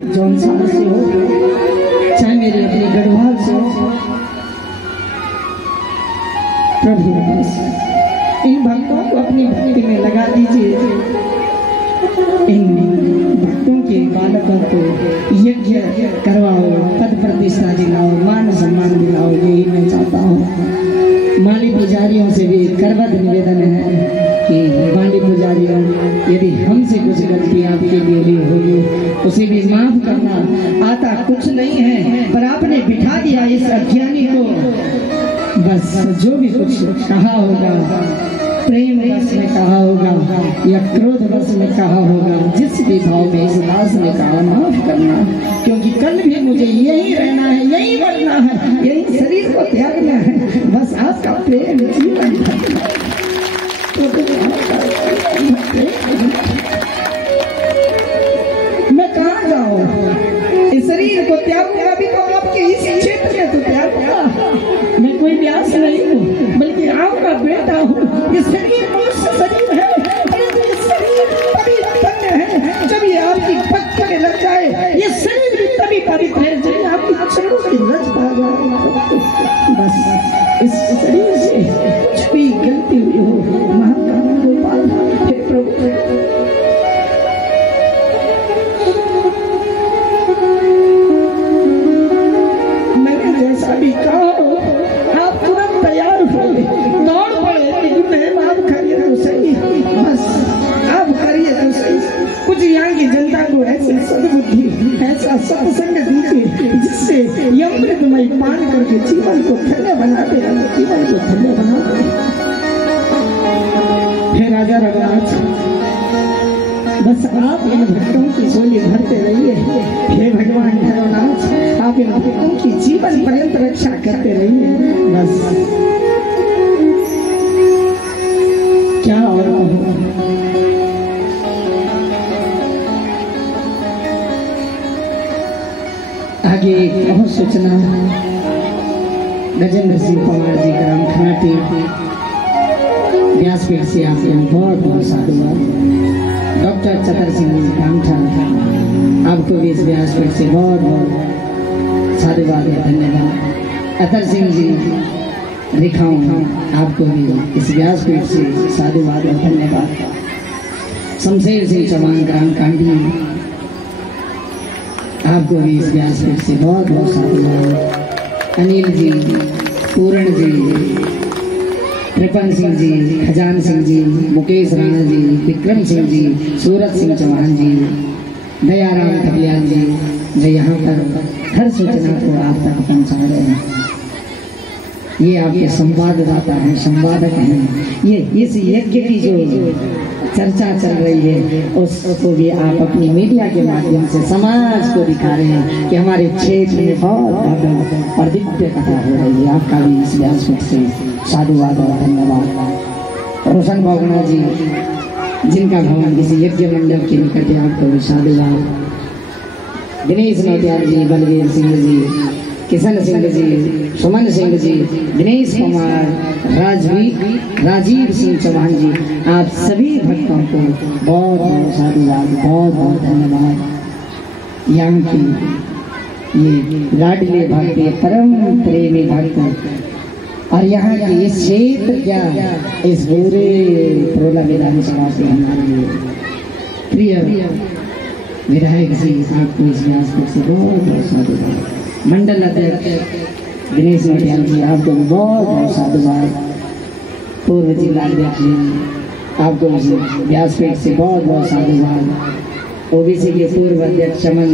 जौन साल से हो, चाहे मेरे अपने गढ़वाल से हो, प्रभु बस इन भक्तों को अपनी भक्ति में लगा दीजिए। इन भक्तों के बालकों को यज्ञ करवाओ, पद प्रतिष्ठा दिलाओ, मान सम्मान दिलाओ, यही मैं चाहता हूँ। माली पुजारियों से भी करबद्ध निवेदन है कि माली पुजारियों, यदि हमसे कुछ गलती आपके लिए भी होगी उसे भी माफ करना। आता कुछ नहीं है पर आपने बिठा दिया इस अज्ञानी को। बस जो भी कुछ कहा होगा, प्रेम बस में कहा होगा या क्रोध बस में कहा होगा, जिस भी भाव में इस दास ने कहा, माफ करना। क्योंकि कल भी मुझे यही रहना है, यही बनना है, यही शरीर को त्यागना है। बस आपका प्रेम जीवन मैं कहाँ जाऊँ, इस शरीर को त्यागूंगा भी तो आपके इस क्षेत्र में तो त्यागूंगा। मैं कोई व्यास नहीं हूँ, बल्कि आपका बेटा हूँ। ये शरीर मनुष्य शरीर है, परंतु ये शरीर तभी धन्य है जब ये आपकी भक्ति में लग जाए। ये शरीर भी तभी पवित्र है जब आपकी चरणों की रज पा जाए। बस इस शरीर से कुछ भी गलती हुई हो, महाकाल गोपाल हे प्रभु, मैंने जैसा भी कहा आप तुरंत तैयार हो, दौड़ पड़े कि नहीं माफ करिए तो सही, बस आप करिए तो सही। कुछ यहाँ की जनता को ऐसी सद्बुद्धि, ऐसा सत्संग दीजिए जिससे अमृतमय पान करके जीवन को धन्य बनाते हैं, जीवन को धन्य बनाते हैं। हे राजा रघुनाथ, बस आप इन भक्तों की झोली भरते रहिए। हे भगवान भैरवनाथ, आप इन भक्तों की जीवन पर्यंत रक्षा करते रहिए। बस क्या और कहूँ। आगे बहुत सूचना गजेंद्र सिंह पवार जी ग्राम खनाटी व्यासपीठ से आपके बहुत बहुत साधुवाद। डॉक्टर चतर सिंह गामठा, आपको भी इस व्यासपीठ से बहुत बहुत साधुवाद है, धन्यवाद। अतर सिंह जी रिखाऊं, आपको भी इस व्यासपीठ से साधुवाद और धन्यवाद। शमशेर सिंह चौहान ग्राम कांडी, आपको भी इस व्यासपीठ से बहुत बहुत साधुवाद। अनिल जी, पूर्ण जी, कृपन सिंह जी, खजान सिंह जी, मुकेश राणा जी, विक्रम सिंह जी, सूरज सिंह चौहान जी, दयाराम कपियाल जी, जो यहाँ पर हर सूचना को आप तक पहुँचा रहे हैं। ये आपके संवाददाता हैं, संवादक हैं। ये इस यज्ञ की जो चर्चा चल रही है उसको भी आप अपनी मीडिया के माध्यम से समाज को दिखा रहे हैं कि हमारे क्षेत्र में बहुत भव्य और दिव्य कथा हो रही है। आपका भी इस व्यासपीठ से साधुवाद और धन्यवाद। रोशन बोगना जी, जिनका भवन किसी यज्ञ मंडप के निकट है, आपको भी साधुवाद। दिनेश नौटियाल जी, बलवीर सिंह जी, किशन सिंह जी, सुमन सिंह जी, दिनेश कुमार, राजीव सिंह चौहान जी, आप सभी भक्तों को बहुत बहुत साधुवाद, बहुत बहुत धन्यवाद। यहाँ की ये लाडले भक्त, परम प्रेमी भक्त, और यहाँ की इस क्षेत्र क्या इस पूरे प्रोला विधानसभा से हमारे प्रिय विधायक जी, आपको इस व्यासपीठ से बहुत बहुत साधुवाद। मंडल अध्यक्ष दिनेश नौटियाल जी, आपको बहुत बहुत साधुवाद। पूर्व जिला अध्यक्ष जी, आपको व्यासपीठ से बहुत बहुत साधुवाद। ओबीसी के पूर्व अध्यक्ष चमन,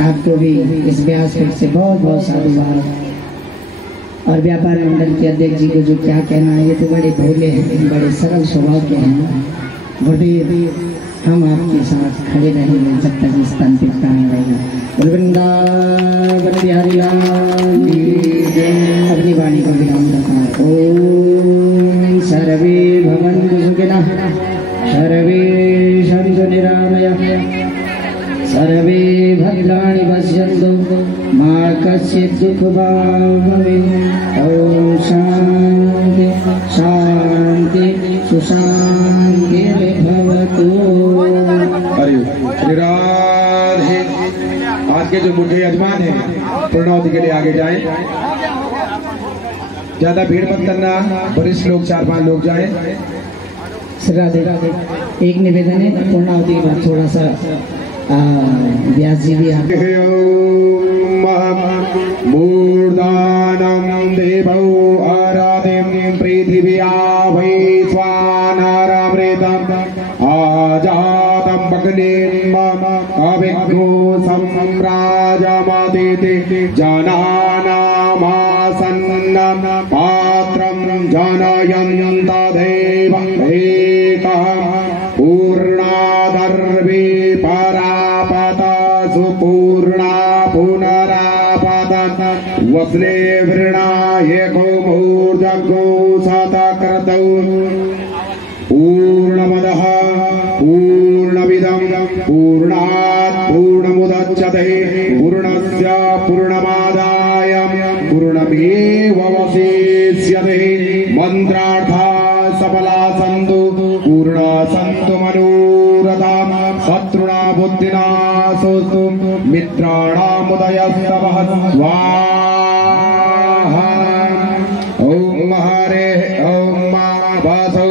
आपको भी इस व्यासपीठ से बहुत बहुत साधुवाद। और व्यापार मंडल के अध्यक्ष जी को जो क्या कहना है, ये तो बड़े भोले हैं, बड़े सरल स्वभाव के हैं। गुरुदेव, हम आपके साथ खड़े रहेंगे जब तक इस तन पे प्राण रहेगा। वृंदावन बिहारी लाल की जय। अपनी वाणी को विराम रखना। ओम सर्वे भवन्तु सुखिनः, सर्वे सन्तु निरामयाः, सर्वे भद्राणि पश्यन्तु, मा कश्चित् दुःखभाग् भवेत्। ओम शान्ति शान्ति सुशान्तिर्भवतु। हरि श्री राम। आज के जो मुझे यजमान है पूर्णावती के लिए आगे जाएं। ज्यादा भीड़ मत करना, वरिष्ठ लोग 4-5 लोग जाएं। राधे एक निवेदन है, पूर्णावती के बाद थोड़ा सा व्यास जी भी आगे। मूर्धानं देवौ आराधिं पृथिव्या वै स्वानारामृतम् आजातं भग्निं अविघ्नो सम्राजमदिति जनानामासन्नं पात्रं जनयन् तदेव एकः पूर्णादर्वी परापता सुपूर्णा पुनरापतत् वस्ने वृणायको मूर्धगो शतक्रतौ पूर्णमदः पूर्णमिदं पूर्णात् पूर्णमुदच्यते पूर्णस्य पूर्णमादाय पूर्णमेवावशिष्यते। मन्त्रार्था सफला सन्तु पूर्णा सन्तु मनोरथा शत्रुणा बुद्धिनाशोस्तु मित्राणामुदयस्तवः स्वाहा। ॐ हरे ॐ वसौ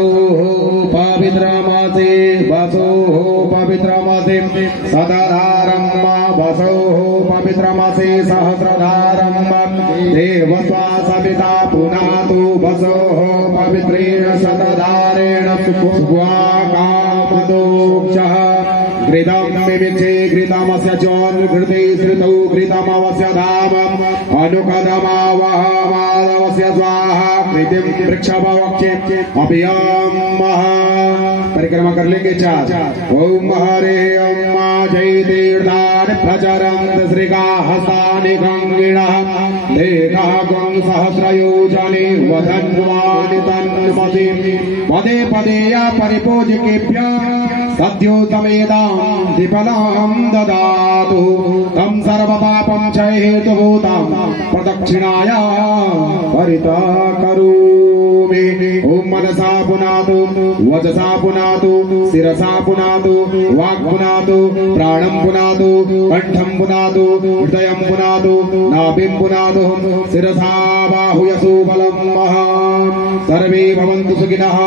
पवित्रमसि वसौ पवित्रमसि सदाधारं वसौ पवित्रमसि सहस्रधारं देवस्वा सविता पुनातु वसौ पवित्रेण शतधारेण स्वाकामदोक्षः घृतं मिमिक्षे घृतमस्य चोन्घृते श्रुतौ घृतमवस्य धामम् अनुकदमावहमादवस्य स्वाहा कृतिं वृक्षभवक्षे अभियम्। परिक्रमा कर लेंगे 4। ओम हरे ओम जय तीर्थान प्रचरन्त श्रीकाहस्तानि गंगिणः देहः गुं सहस्रयोजने वदन्वानि तन्मति पदे पदे या परिपूजकेभ्यः सद्योतमेदां विफलं ददातु तं सर्वपापं क्षयहेतुभूतं प्रदक्षिणाय परितः करोमि। ओम मनसा पुनातु वचसा पुनातु शिरसा पुनातु वाक् पुनातु प्राणं पुनातु कंठं पुनातु हृदयं पुनातु नाभिं पुनातु शिरसा बाहुयसु बलं महान्। सर्वे भवन्तु सुखिनः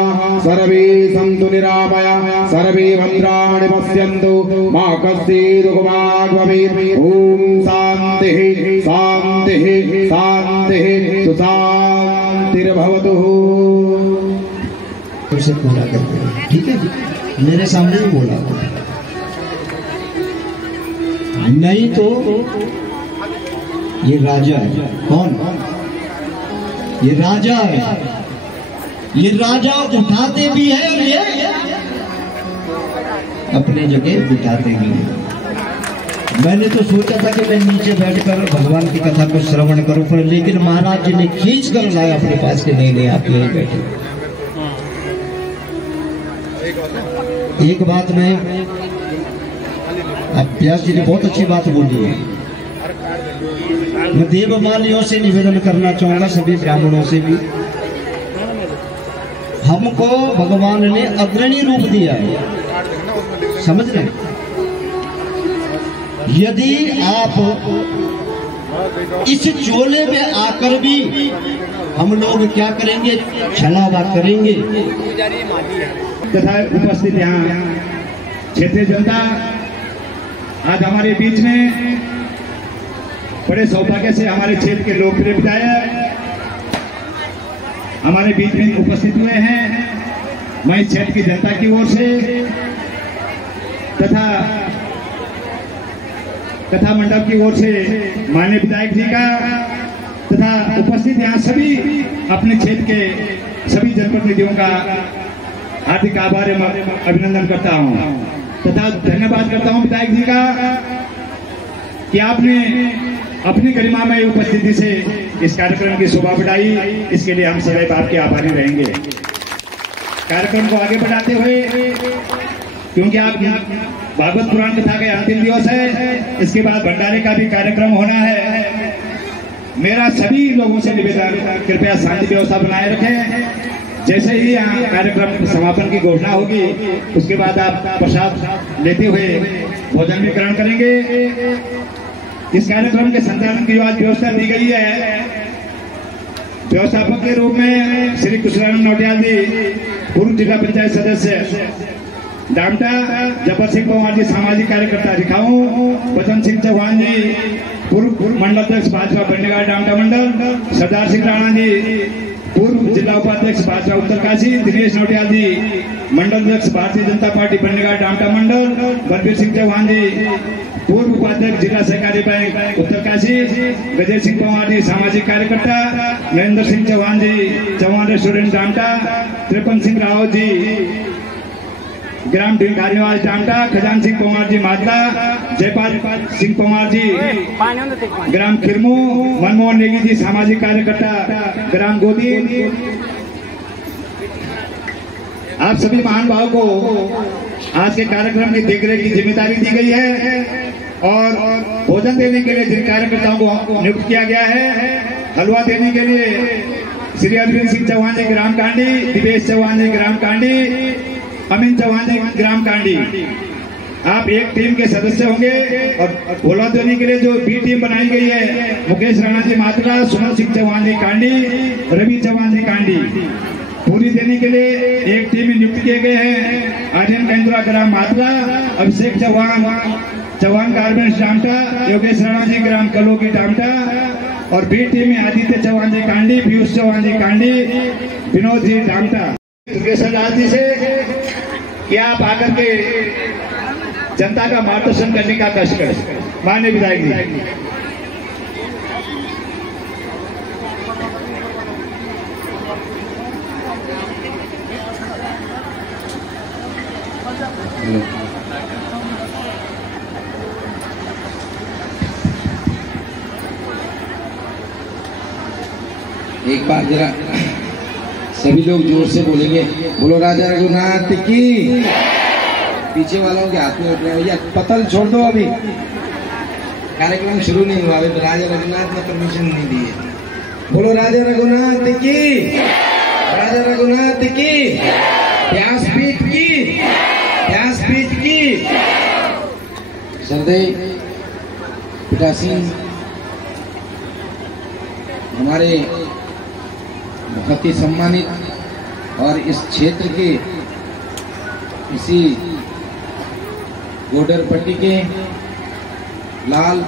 सर्वे सन्तु निरामया सर्वे भद्राणि पश्यन्तु मा कश्चित् दुःखभाग् भवेत्। ओम शान्तिः शान्तिः शान्तिः सुशान्तिर्भवतु। उसे पूरा करते हैं, ठीक है? मेरे सामने ही बोला, नहीं तो ये राजा है। कौन? ये राजा है। ये राजा उठाते भी है और ये अपने जगह बिठाते भी है। मैंने तो सोचा था कि मैं नीचे बैठकर भगवान की कथा को श्रवण करूं, पर लेकिन महाराज जी ने खींच कर लाया अपने पास के नहीं आप यही बैठे। एक बात में व्यास जी ने बहुत अच्छी बात बोली है। मैं देवमालियों से निवेदन करना चाहूंगा, सभी ब्राह्मणों से भी, हमको भगवान ने अग्रणी रूप दिया है, समझ रहे? यदि आप इस चोले में आकर भी हम लोग क्या करेंगे, छलावा करेंगे। तथा उपस्थित यहाँ क्षेत्रीय जनता आज हमारे बीच में बड़े सौभाग्य से हमारे क्षेत्र के लोकप्रिय विधायक हमारे बीच में उपस्थित हुए हैं। मैं इस क्षेत्र की जनता की ओर से तथा कथा मंडप की ओर से माननीय विधायक जी का तथा उपस्थित यहाँ सभी अपने क्षेत्र के सभी जनप्रतिनिधियों का हार्दिक आभार एवं अभिनंदन करता हूँ तथा धन्यवाद करता हूँ विधायक जी का कि आपने अपनी गरिमा में उपस्थिति से इस कार्यक्रम की शोभा बढ़ाई। इसके लिए हम सदैव आपके आभारी रहेंगे। कार्यक्रम को आगे बढ़ाते हुए, क्योंकि आप भागवत पुराण कथा का अंतिम दिवस है, इसके बाद भंडारे का भी कार्यक्रम होना है। मेरा सभी लोगों से निवेदन, कृपया शांति व्यवस्था बनाए रखें। जैसे ही यहाँ कार्यक्रम समापन की घोषणा होगी, उसके बाद आप प्रसाद लेते हुए भोजन भी ग्रहण करेंगे। इस कार्यक्रम के संचालन की आज व्यवस्था दी गई है। व्यवस्थापक के रूप में श्री कुशलानंद नौटियाल जी, पूर्व जिला पंचायत सदस्य डामटा, जबर सिंह पवार जी सामाजिक कार्यकर्ता दिखाऊं, वचन सिंह चौहान जी पूर्व मंडल अध्यक्ष भाजपा बंडेगाड़ डामटा मंडल, सरदार सिंह राणा जी पूर्व जिला उपाध्यक्ष भाजपा उत्तरकाशी, दिनेश नौटियाल जी मंडल अध्यक्ष भारतीय जनता पार्टी बंडेगाड़ डामटा मंडल, बलबीर सिंह चौहान जी पूर्व उपाध्यक्ष जिला सहकारी बैंक उत्तरकाशी, गजेश सिंह पवार जी सामाजिक कार्यकर्ता, नरेंद्र सिंह चौहान जी चौहान रेस्टोरेंट डामटा, त्रिपन सिंह रावत जी ग्राम ढिलघारीवास डामटा, खजान सिंह पवार जी मादला, जयपाल सिंह पवार जी ग्राम खिरमू, मनमोहन नेगी जी सामाजिक कार्यकर्ता ग्राम गोदी। आप सभी महान भाव को आज के कार्यक्रम की देखरेख की जिम्मेदारी दी गई है और भोजन देने के लिए जिन कार्यकर्ताओं को नियुक्त किया गया है, हलवा देने के लिए श्री अरविंद सिंह चौहान जी ग्राम कांडी, दिवेश चौहान जी ग्राम कांडी, अमीन चौहान जी ग्राम कांडी। आप एक टीम के सदस्य होंगे और भोला देने के लिए जो बी टीम बनाई गई है, मुकेश राणा जी मात्रा, सुमन सिंह चौहान जी कांडी, रवि चौहान जी कांडी, पूरी देने के लिए एक टीम नियुक्त किए गए हैं। आर्यन केंद्रा ग्राम मात्रा, अभिषेक चौहान गारमेंट्स डामटा, योगेश राणा जी ग्राम कलोगी डामटा और बी टीम में आदित्य चौहान जी कांडी, पीयूष चौहान जी कांडी, विनोद जी डामटा। दुर्गेश्वर राज जी से कि आप आकर के जनता का मार्गदर्शन करने का कष्ट करें। माननीय विधायक जी। एक बार जरा सभी लोग जोर से बोलेंगे, बोलो राजा रघुनाथ की। पीछे वालों के हाथ में उठने भैया पतल छोड़ दो, अभी कार्यक्रम शुरू नहीं हुआ, अभी राजा रघुनाथ ने परमिशन नहीं दी है। बोलो राजा रघुनाथ की, राजा रघुनाथ की, व्यासपीठ की, व्यासपीठ की। सरदेव पिता सिंह हमारे बहुत ही सम्मानित और इस क्षेत्र के इसी गोडरपट्टी के लाल,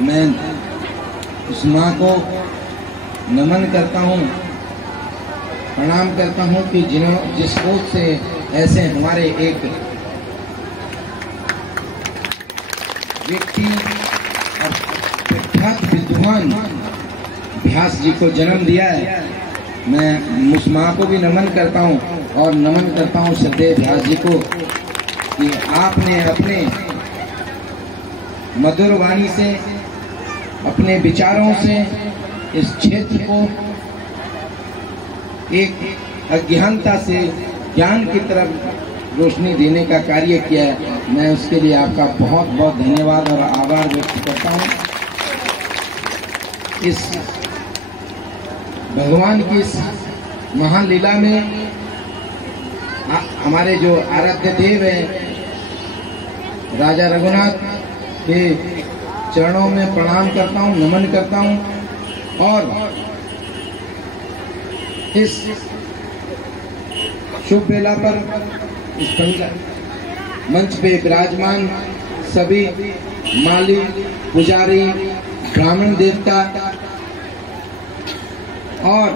मैं उस माँ को नमन करता हूँ, प्रणाम करता हूँ कि जिस सोच से ऐसे हमारे एक व्यक्ति और प्रख्यात विद्वान व्यास जी को जन्म दिया है। मैं उस माँ को भी नमन करता हूँ और नमन करता हूँ श्रद्धेय व्यास जी को कि आपने अपने मधुर वाणी से, अपने विचारों से इस क्षेत्र को एक अज्ञानता से ज्ञान की तरफ रोशनी देने का कार्य किया है। मैं उसके लिए आपका बहुत बहुत धन्यवाद और आभार व्यक्त करता हूँ। इस भगवान की इस महालीला में हमारे जो आराध्य देव हैं राजा रघुनाथ के चरणों में प्रणाम करता हूँ, नमन करता हूँ और इस शुभ बेला पर इस मंच पे विराजमान सभी माली, पुजारी, ब्राह्मण देवता और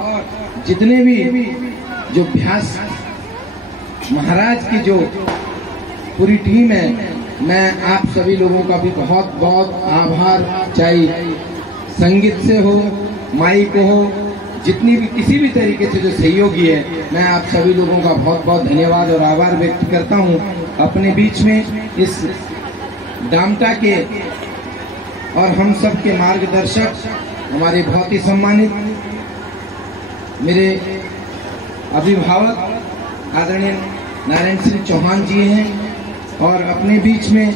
जितने भी जो व्यास महाराज की जो पूरी टीम है, मैं आप सभी लोगों का भी बहुत बहुत आभार, चाहे संगीत से हो, माइक हो, जितनी भी किसी भी तरीके से जो सहयोगी है, मैं आप सभी लोगों का बहुत बहुत धन्यवाद और आभार व्यक्त करता हूं। अपने बीच में इस डामटा के और हम सब के मार्गदर्शक हमारे बहुत ही सम्मानित मेरे अभिभावक आदरणीय नारायण सिंह चौहान जी हैं और अपने बीच में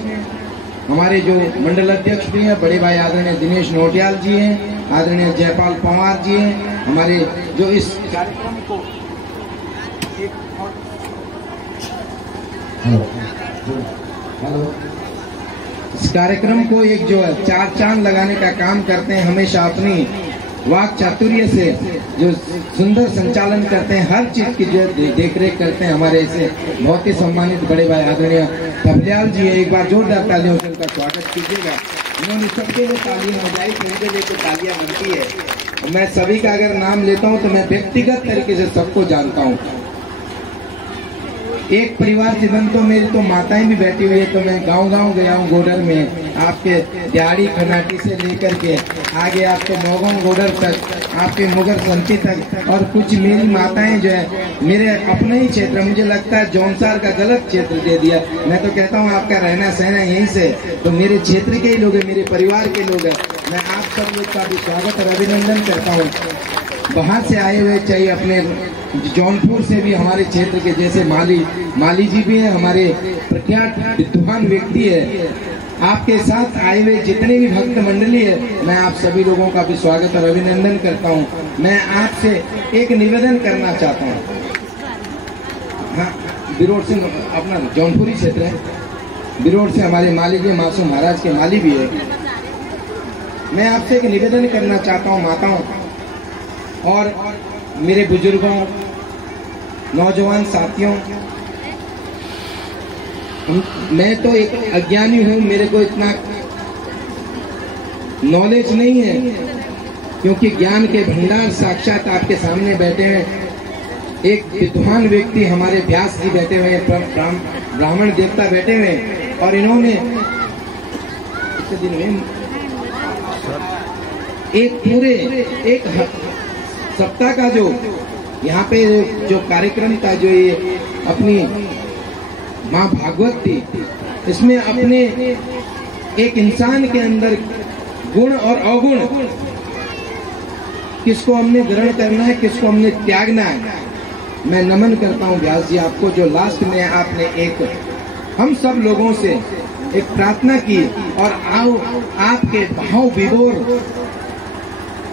हमारे जो मंडल अध्यक्ष भी हैं बड़े भाई आदरणीय दिनेश नौटियाल जी हैं, आदरणीय जयपाल पवार जी हैं, हमारे जो इस कार्यक्रम को हेलो इस कार्यक्रम को एक जो है चार चांद लगाने का काम करते हैं, हमेशा अपनी वाक चातुर्य से जो सुंदर संचालन करते हैं, हर चीज की जो देख रेख करते हैं, हमारे ऐसे बहुत ही सम्मानित बड़े भाई आदरणीय थपलियाल जी है। एक बार जोरदार तालियों से उनका स्वागत कीजिएगा। उन्होंने सबके लिए तालियां बजाई, उनके लिए तो तालियां बनती है। मैं सभी का अगर नाम लेता हूं तो मैं व्यक्तिगत तरीके से सबको जानता हूं। एक परिवार जीवन तो मेरी तो माताएं भी बैठी हुई है, तो मैं गांव गया हूँ गोडर में, आपके दिहाड़ी खनाटी से लेकर के आगे आपके मोगांव गोडर तक, आपके मुगर संती तक, और कुछ मेरी माताएं जो है मेरे अपने ही क्षेत्र, मुझे लगता है जौनसार का गलत क्षेत्र दे दिया। मैं तो कहता हूँ आपका रहना सहना यहीं से, तो मेरे क्षेत्र के ही लोग हैं, मेरे परिवार के लोग हैं। मैं आप सब लोग का भी स्वागत और अभिनंदन करता हूँ। बाहर से आए हुए, चाहिए अपने जौनपुर से भी हमारे क्षेत्र के, जैसे माली जी भी हैं, हमारे प्रख्यात विद्वान व्यक्ति है। आपके साथ आए हुए जितने भी भक्त मंडली है, मैं आप सभी लोगों का भी स्वागत और अभिनंदन करता हूं। मैं आपसे एक निवेदन करना चाहता हूं। हाँ, बिरोड से अपना जौनपुरी क्षेत्र है, बिरोड से हमारे माली जी मासूम महाराज के माली भी है। मैं आपसे एक निवेदन करना चाहता हूं, माताओं और मेरे बुजुर्गों, नौजवान साथियों, मैं तो एक अज्ञानी हूँ, मेरे को इतना नॉलेज नहीं है, क्योंकि ज्ञान के भंडार साक्षात आपके सामने बैठे हैं। एक विद्वान व्यक्ति हमारे व्यास जी बैठे हुए हैं, ब्राह्मण देवता बैठे हुए हैं, और इन्होंने इस दिन में एक पूरे एक सप्ताह का जो यहाँ पे जो कार्यक्रम था, जो ये अपनी माँ भागवत थी, इसमें अपने एक इंसान के अंदर गुण और अवगुण, किसको हमने ग्रहण करना है, किसको हमने त्यागना है। मैं नमन करता हूँ व्यास जी आपको, जो लास्ट में आपने एक हम सब लोगों से एक प्रार्थना की, और आओ आपके भाव विभोर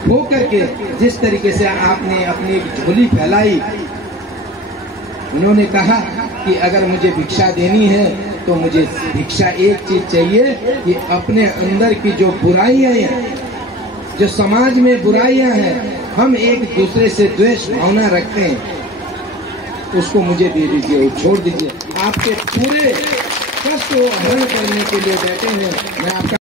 हो करके जिस तरीके से आपने अपनी एक झोली फैलाई। उन्होंने कहा कि अगर मुझे भिक्षा देनी है तो मुझे भिक्षा एक चीज चाहिए, कि अपने अंदर की जो बुराइयां हैं, जो समाज में बुराइयां हैं, हम एक दूसरे से द्वेष भावना रखते हैं, उसको मुझे दे दीजिए, छोड़ दीजिए। आपके पूरे कष्ट को हरण करने के लिए बैठे हैं। मैं आपका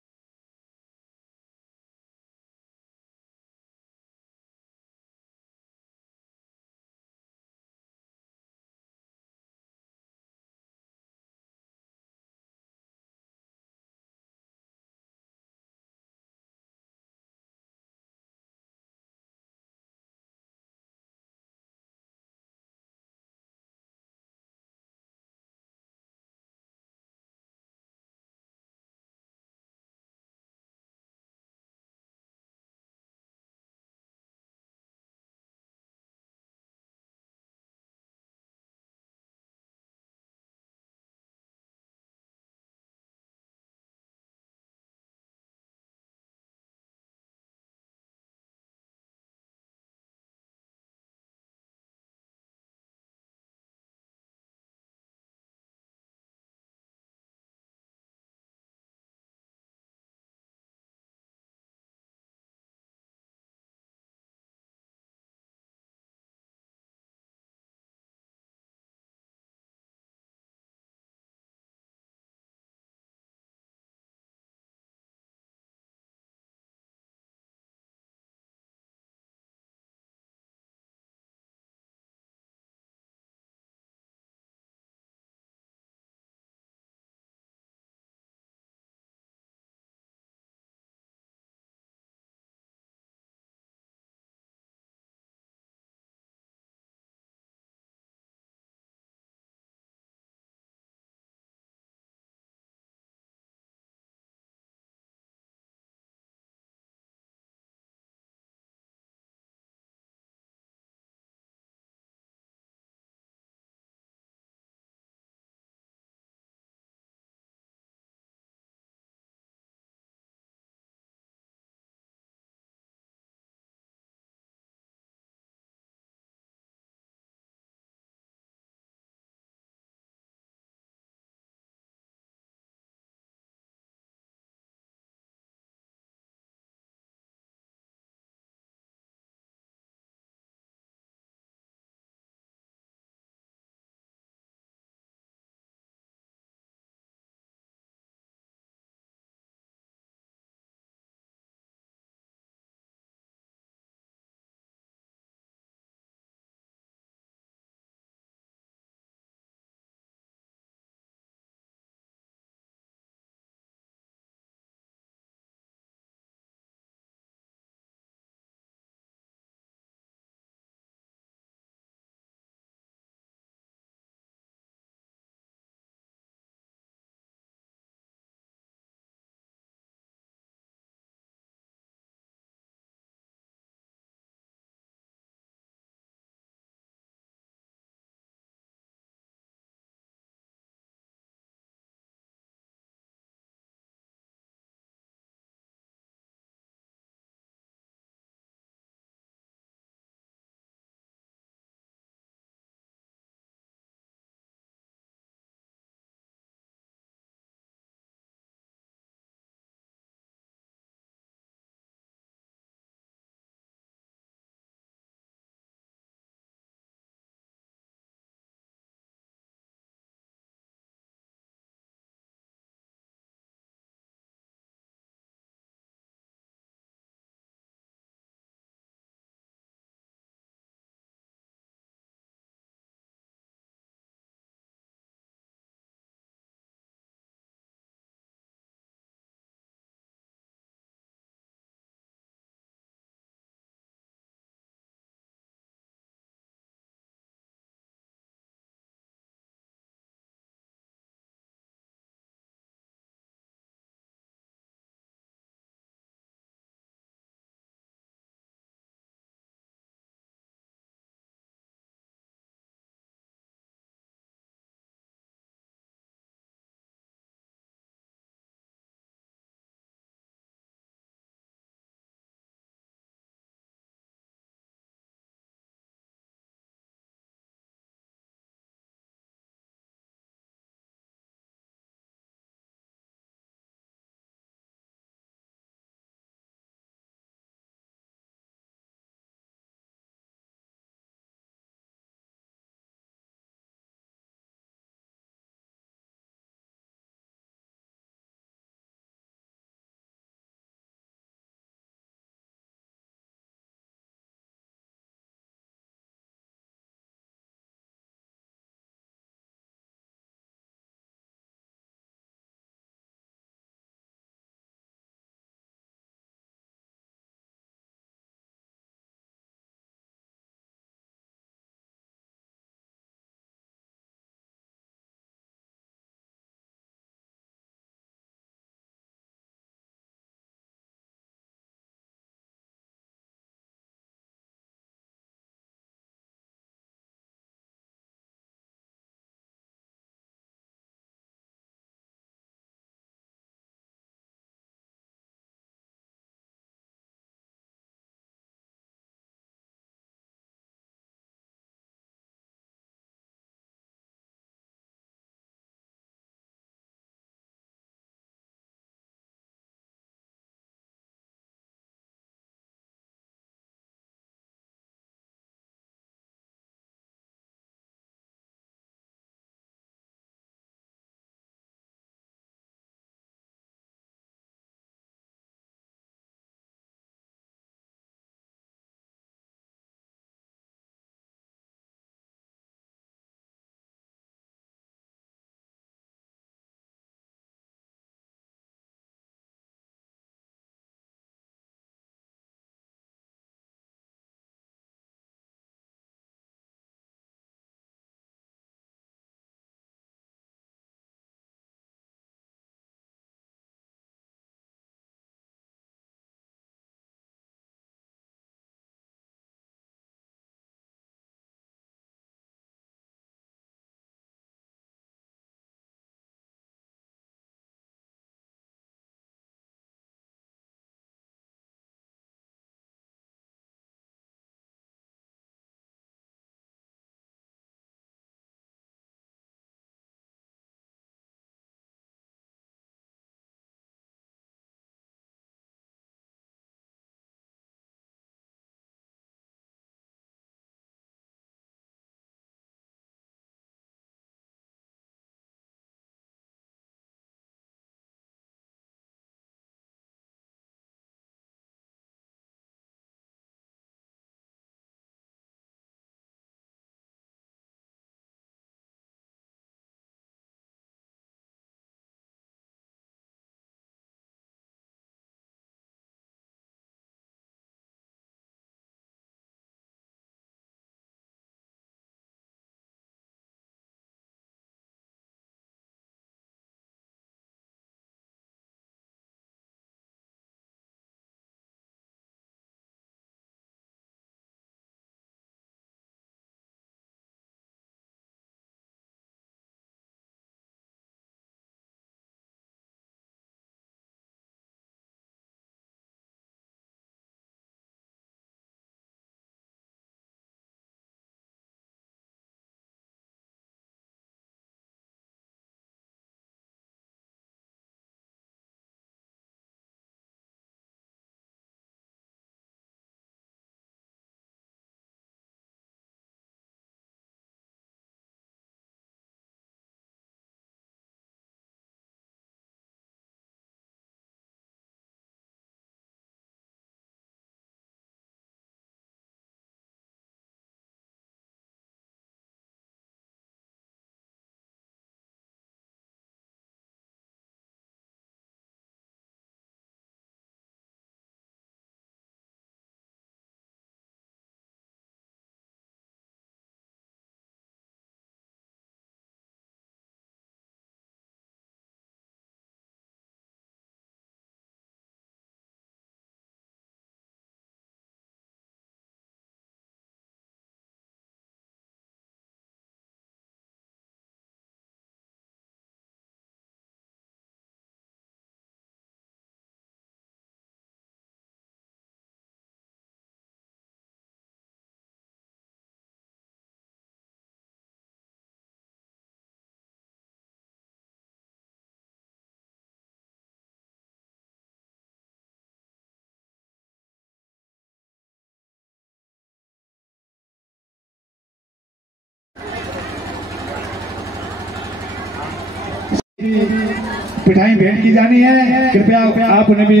पिठाई भेंट की जानी है, कृपया आप उन्हें भी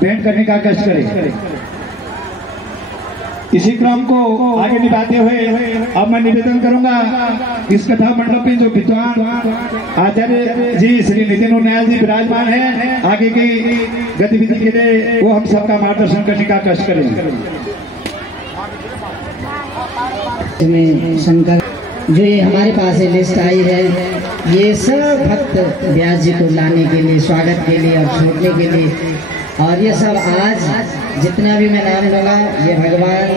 भेंट करने का कष्ट करें। इसी क्रम को आगे निभाते हुए अब मैं निवेदन करूंगा इस कथा मंडप में जो विद्वान आचार्य जी श्री नितिन उनियाल जी विराजमान हैं, आगे की गतिविधि के लिए वो हम सबका मार्गदर्शन करने का कष्ट करें। शंकर जो ये हमारे पास लिस्ट आई है, ये सब भक्त व्यास जी को लाने के लिए, स्वागत के लिए और छोड़ने के लिए, और ये सब आज जितना भी मैं नाम लगा, ये भगवान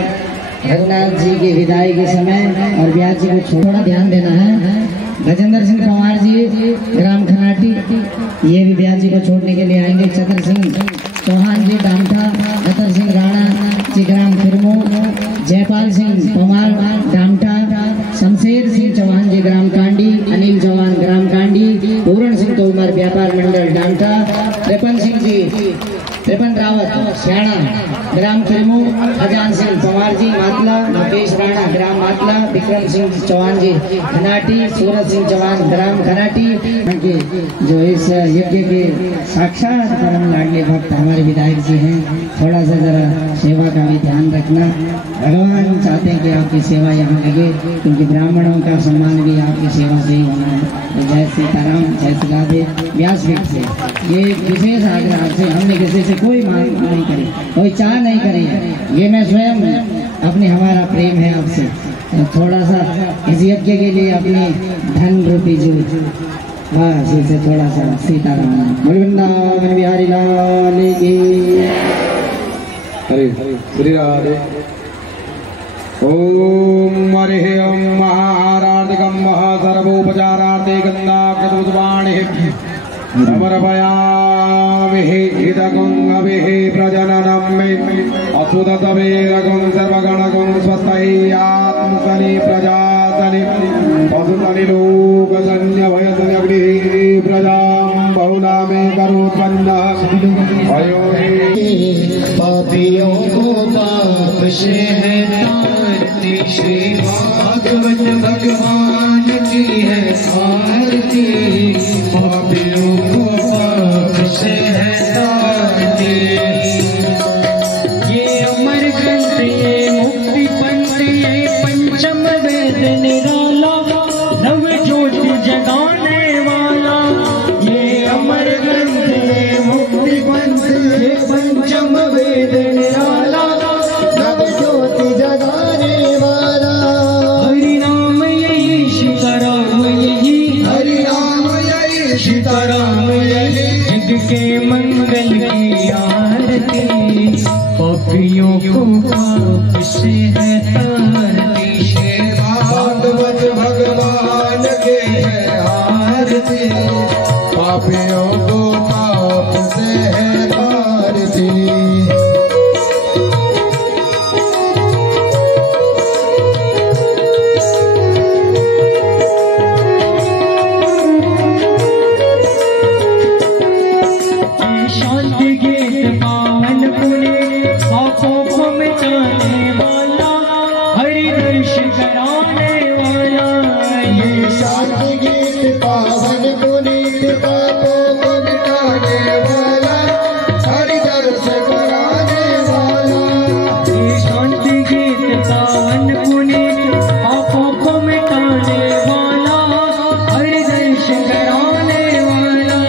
रघुनाथ जी की विदाई के समय और व्यास जी को थोड़ा ध्यान देना है। गजेंद्र सिंह पवार जी ग्राम खनाटी, ये भी व्यास जी को छोड़ने के लिए आएंगे। चतर सिंह चौहान जी डामठा, चतर सिंह राणा जी ग्राम फिरमो, जयपाल सिंह पवार डामठा, शमशेर सिंह चौहान जी ग्राम कांडी, अनिल चौहान ग्राम कांडी, पूरण सिंह तोमर व्यापार मंडल डामठा, त्रिपन रावत श्याणा ग्राम फिल्मो, खजान सिंह पवार जी मातला, मुकेश राणा ग्राम मातला, विक्रम सिंह चौहान जी खनाटी, सूरज सिंह चौहान ग्राम खनाटी, जो इस यज्ञ के साक्षात परम लाडले भक्त हमारे विधायक जी हैं। थोड़ा सा जरा सेवा का भी ध्यान रखना। भगवान चाहते हैं कि आपकी सेवा यहाँ लगे, क्योंकि ब्राह्मणों का सम्मान भी आपकी सेवा से ही होना है। तो जय सीताराम, जय श्री राधे। व्यासपीठ से ये विशेष आग्रह आपसे, हमने किसी से कोई मांग नहीं करी, कोई चाह नहीं करी, ये मैं स्वयं अपने हमारा प्रेम है आपसे। थोड़ा सा इस यज्ञ के लिए अपनी धन रूपी जो बस इसे थोड़ा सा सीताराम वृंदावन बिहारी लाल की हरे श्री राधे। ओम हरे ओम महाराधिकम सर्वोपचारार्थे गंधाक्षतुष्पाणि समर्पयामि हितगुंगभिः प्रजननं मे अच्युतवेरगुं सर्वगणगुं स्वस्ति आत्मसनि प्रजासनि पशुसनि लोकसंज्ञभयसन्यग्निः प्रजां बहुला मे करोत्पन्नः भयो पापियों को पाप से है तारती, श्री भागवत भगवान की है आरती। पापियों को पाप से है तारती, ये अमर ग्रंथ, ये मुक्ति पंथ, ये पंचम वेद निराला, नव ज्योति जगाने वाला। ये अमर ग्रंथ, ये मुक्ति पंथ, ये पंचम वेद निराला, नव ज्योति जगाने वाला। हरि नाम यही सीताराम यही, हरि नाम यही सीताराम यही, जग के मंगल की आरती। पापियों को पाप से है तारती, श्री भागवत भगवान के है आरती। पापियों को पाप से है तारती। शांति गीत पावन पुण्य पापों को मिटाने वाला, हरि दर्शन कराने वाला। ये शांति गीत पावन पुण्य पापों को मिटाने वाला, हरि दर्शन कराने वाला। ये शांति गीत पावन पुण्य पापों को मिटाने वाला, हरि दर्शन कराने वाला।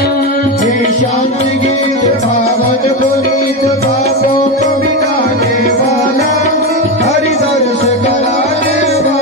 ये शांति गीत पावन पुनीत पापों को मिटाने वाला, हरि दर्श कराने वाला।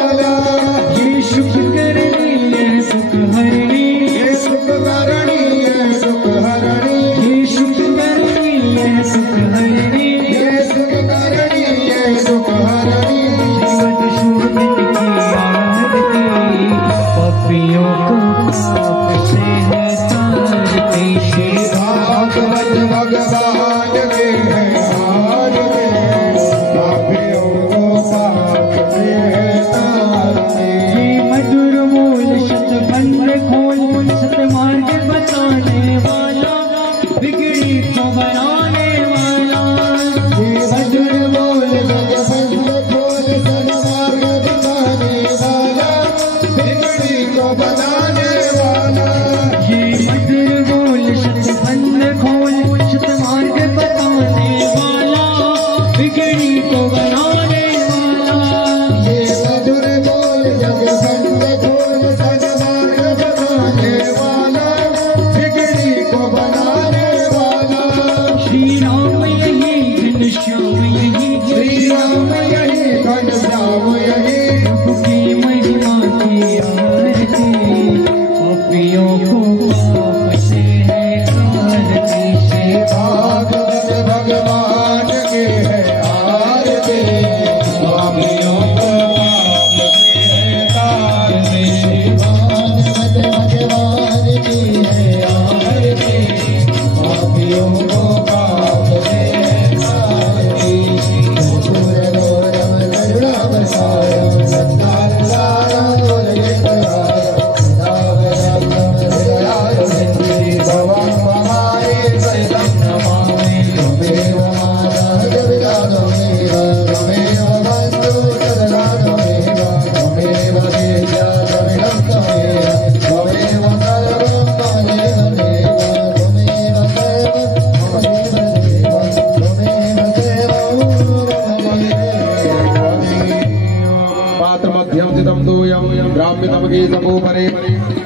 भ्यंसितं तोयं ब्राह्मितं केशकोपरे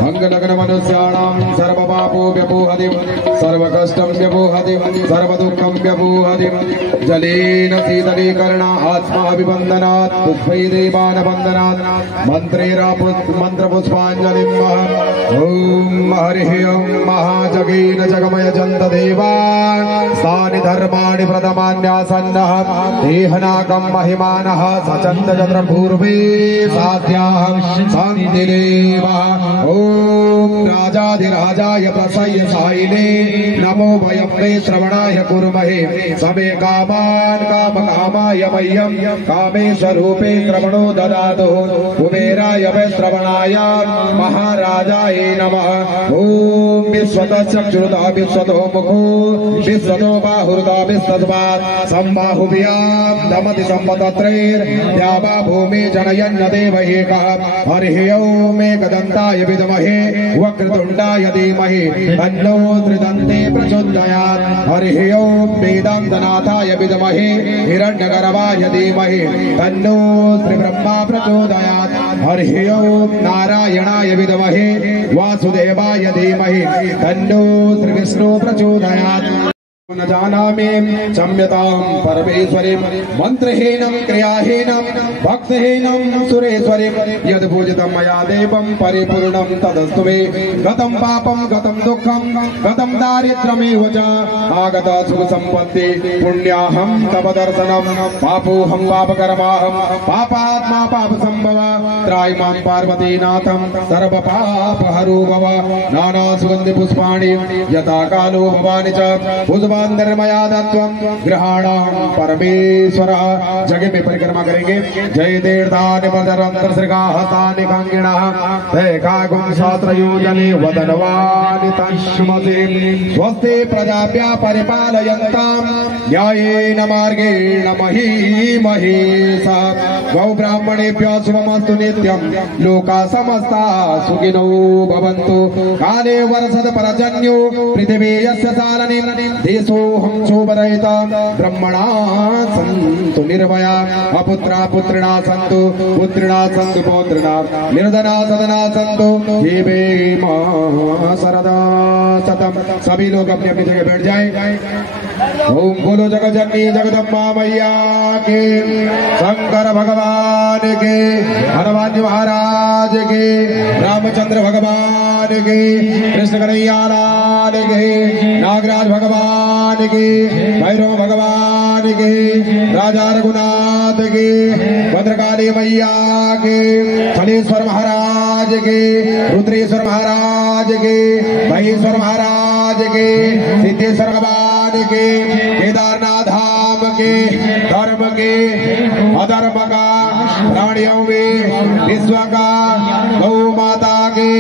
अंगलग्न मनुष्याणां सर्वपापो व्यपोहति सर्वकष्टं व्यपोहति सर्वदुःखं व्यपोहति जलेन शीतलीकरण आत्माभिवन्दनात् पुष्पै देवानवन्दनात् मन्त्रपुष्पाञ्जलिं ॐ हरिः ॐ महाजगेन जगमय जन्त देवान् स्थानि धर्माणि प्रथमान्यासन्नः देहनाकं महिमानः सचन्द जत्र पूर्वे साध्याः शान्तिदेवा ॐ राजाधिराजाय प्रसह्य सायिने नमो वयं ते श्रवणाय कुर्महे समे कामान् कामकामाय मह्यं कामेशरूपे श्रवणो ददातु कुबेराय वै श्रवणाय महाराजाय नमः ॐ विश्वतः चक्षुरुतः विश्वतो मुखो विश्वतो बाहुरुतः विस्तस्मात् सम्बाहुभ्यां दमति सम्पतत्रैर्द्यावा भूमि जनयन्न देव एकः हरिः ॐ एकदन्ताय विद्महे वक्रतुण्डाय धीमहि तन्नो त्रिदन्ते प्रचोदयात् हरिः ॐ वेदान्तनाथाय विद्महे हिरण्यगर्भाय धीमहि तन्नो श्रीब्रह्मा प्रचोदयात् हरिः ॐ नारायणाय विद्महे वासुदेवाय धीमहि तन्नो श्रीविष्णु प्रचोदयात् न जानामि क्षम्यतां परमेश्वरीं मन्त्रहीनं क्रियाहीनं भक्तहीनं सुरेश्वरीं यद् पूजितं मया देवं परिपूर्णं तदस्तु मे गतं पापं गतं दुःखं गतं दारिद्र्यमेव च आगता सुखसम्पत्ति पुण्याहं तव दर्शनं पापोऽहं पापकर्माहं पापात्मा पापसम्भव त्राहि मां पार्वतीनाथं सर्वपापहरो भव नानासुगन्धिपुष्पाणि यथा कालो भवानि च निर्मया दत्वं ग्रहाणां परमेश्वरः जगह में परिक्रमा करेंगे जय तीर्थानि मदरंतर श्रीगाहतानि कांगिणः तैकागुं शास्त्रयोजने वदनवानि तस्मते स्वस्ति प्रजाभ्यः परिपालयन्तां न्यायेन मार्गेण महीमहेशः गौ ब्राह्मणेभ्यः शुभमस्तु नित्यं लोकाः समस्ताः सुखिनो भवन्तु काले वर्षद परजन्यो पृथिवी यस्य सालने देशोऽहं शोभरहिता ब्रह्मणा सन्तु निर्भया अपुत्रा पुत्रिणा सन्तु पुत्रिणा सन्तु पौत्रिणा निर्धना सदना सन्तु जीवे सरदा सतम। सभी लोग अपनी अपनी जगह बैठ जाएं। ओम बोलो जगज्जननी जगदम्बा मैया के, शंकर भगवान के, हनुमान जी महाराज के, रामचंद्र भगवान के, कृष्ण कन्हैया लाल के, नागराज भगवान के, भैरव भगवान के, राजा रघुनाथ के, भद्रकाली मैया के, शनेश्वर महाराज के, रुद्रेश्वर महाराज के, महेश्वर महाराज के, सिद्धेश्वर भगवान के, केदारनाथ धाम के, धर्म के अधर्म का प्राणियों में विश्व का गौ माता के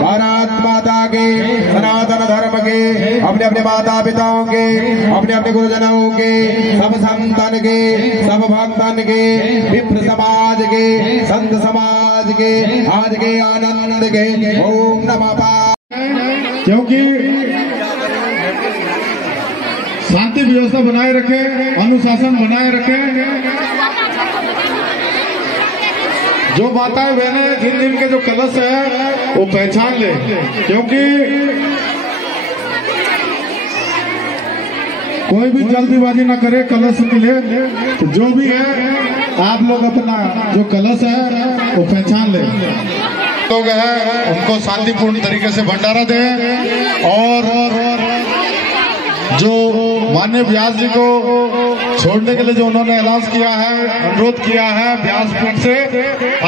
भारत माता के सनातन धर्म के अपने अपने माता पिताओं के अपने अपने गुरुजनों के सब संतन के सब भक्तन के विप्र समाज के संत समाज के आज के आनंद के ओम नमः पार्वती। क्योंकि शांति व्यवस्था बनाए रखे, अनुशासन बनाए रखे। जो माताएं बहनें जिन जिन के जो कलश है वो पहचान ले, क्योंकि कोई भी जल्दीबाजी ना करे कलश के लिए। तो जो भी है आप लोग अपना जो कलश है वो पहचान ले। लोग हैं उनको शांतिपूर्ण तरीके से भंडारा दें और जो माननीय व्यास जी को छोड़ने के लिए जो उन्होंने ऐलान किया है, अनुरोध किया है व्यासपीठ से,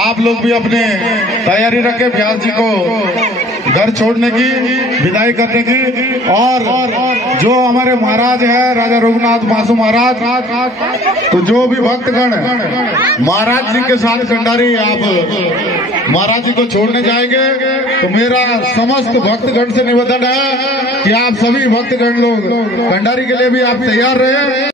आप लोग भी अपने तैयारी रखें व्यास जी को घर छोड़ने की, विदाई करने की। और जो हमारे महाराज है राजा रघुनाथ मासू महाराज, तो जो भी भक्तगण महाराज जी के साथ कंडारी आप महाराज जी को छोड़ने जाएंगे, तो मेरा समस्त भक्तगण से निवेदन है कि आप सभी भक्तगण लोग कंडारी के लिए भी आप तैयार रहे।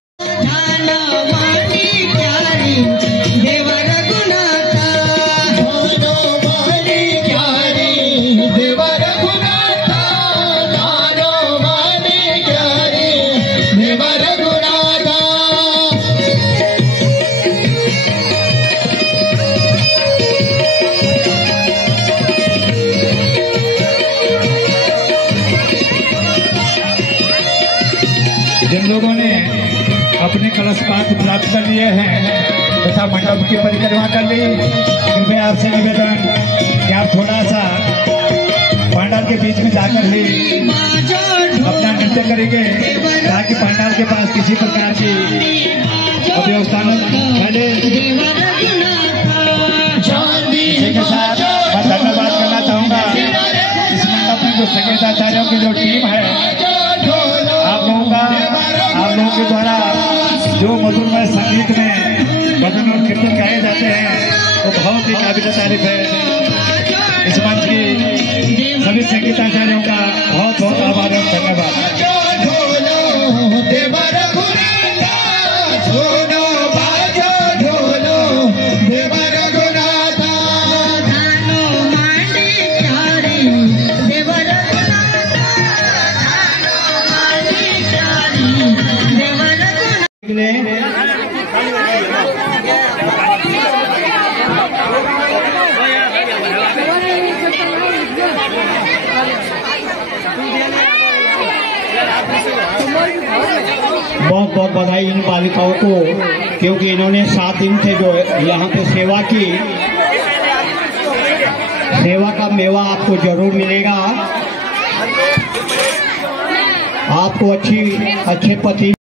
अपने कलश पात्र प्राप्त कर लिए हैं तथा मंडप की परिक्रमा कर ली। कृपया आपसे निवेदन कि आप थोड़ा सा पंडाल के बीच में जाकर ही अपना नृत्य करेंगे ताकि पंडाल के पास किसी प्रकार की अव्यवस्था न फैले। इसी के साथ मैं धन्यवाद करना चाहूँगा इस मंडप में जो संगीताचार्यों की जो टीम है, आप लोगों के द्वारा जो मधुरमय संगीत में भजन और कीर्तन गाए जाते हैं वो बहुत ही काबिल तारीफ है। इस मंच की सभी संगीताचार्यों का बहुत बहुत आभार और धन्यवाद। बहुत बहुत बधाई इन बालिकाओं को, क्योंकि इन्होंने 7 दिन से जो यहाँ पे सेवा की, सेवा का मेवा आपको जरूर मिलेगा। आपको अच्छे पति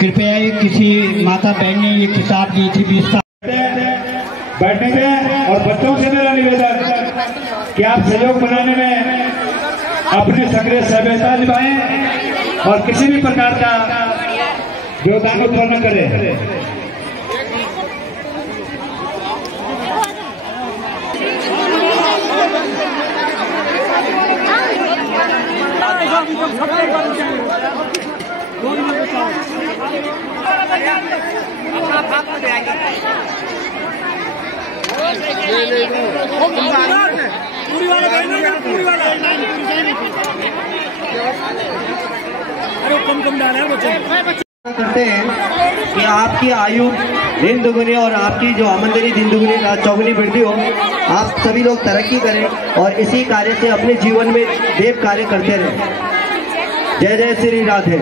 कृपया किसी माता बहन ने ये किताब दी थी 20 बैठने में, और बच्चों से मेरा निवेदन कि आप सहयोग बनाने में अपने सक्रिय सहभागिता निभाएं और किसी भी प्रकार का योगदान उत्पन्न करें। पूरी वाला अरे कम डाले बच्चे करते हैं कि आपकी आयु दिन दुगुनी और आपकी जो आमदनी दिन दुगुनी रात चौगुनी बढ़ती हो। आप सभी लोग तरक्की करें और इसी कार्य से अपने जीवन में देव कार्य करते रहें। जय जय श्री राधे।